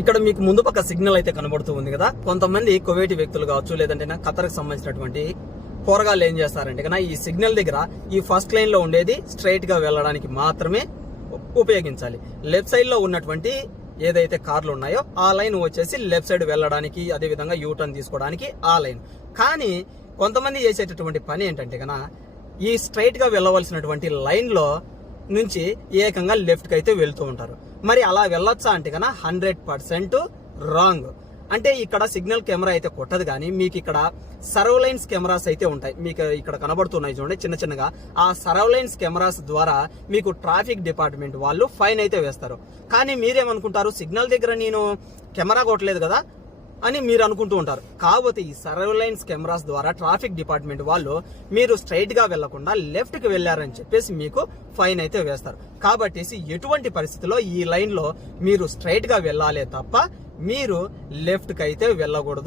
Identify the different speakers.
Speaker 1: ఇక్కడ మీకు ముందు పక్క సిగ్నల్ అయితే కనబడుతూ ఉంది కదా. కొంతమంది కువైటి వ్యక్తులు కావచ్చు లేదంటే ఖతర్కి సంబంధించినటువంటి పోరగాళ్ళు ఏం చేస్తారంటే కన్నా ఈ సిగ్నల్ దగ్గర ఈ ఫస్ట్ లైన్లో ఉండేది స్ట్రైట్గా వెళ్ళడానికి మాత్రమే ఉపయోగించాలి. లెఫ్ట్ సైడ్లో ఉన్నటువంటి ఏదైతే కార్లు ఉన్నాయో ఆ లైన్ వచ్చేసి లెఫ్ట్ సైడ్ వెళ్ళడానికి అదే విధంగా యూ టర్న్ తీసుకోవడానికి ఆ లైన్. కానీ కొంతమంది చేసేటటువంటి పని ఏంటంటే కన్నా ఈ స్ట్రైట్గా వెళ్ళవలసినటువంటి లైన్లో నుంచి ఏకంగా లెఫ్ట్కి అయితే వెళ్తూ ఉంటారు. మరి అలా వెళ్ళొచ్చా అంటే కన్నా హండ్రెడ్ పర్సెంట్ రాంగ్ అంటే ఇక్కడ సిగ్నల్ కెమెరా అయితే కొట్టదు కానీ మీకు ఇక్కడ సర్వలైన్స్ కెమెరాస్ అయితే ఉంటాయి. మీకు ఇక్కడ కనబడుతున్నాయి చూడండి చిన్న చిన్నగా. ఆ సర్వలైన్స్ కెమెరాస్ ద్వారా మీకు ట్రాఫిక్ డిపార్ట్మెంట్ వాళ్ళు ఫైన్ అయితే వేస్తారు. కానీ మీరేమనుకుంటారు? సిగ్నల్ దగ్గర నేను కెమెరా కొట్టలేదు కదా? అని మీరు అనుకుంటూ ఉంటారు. కాకపోతే ఈ సర్వలైన్స్ కెమెరాస్ ద్వారా ట్రాఫిక్ డిపార్ట్మెంట్ వాళ్ళు మీరు స్ట్రైట్గా వెళ్ళకుండా లెఫ్ట్కి వెళ్ళారని చెప్పేసి మీకు ఫైన్ అయితే వేస్తారు. కాబట్టి ఎటువంటి పరిస్థితిలో ఈ లైన్లో మీరు స్ట్రైట్గా వెళ్ళాలే తప్ప మీరు లెఫ్ట్కి అయితే వెళ్ళకూడదు.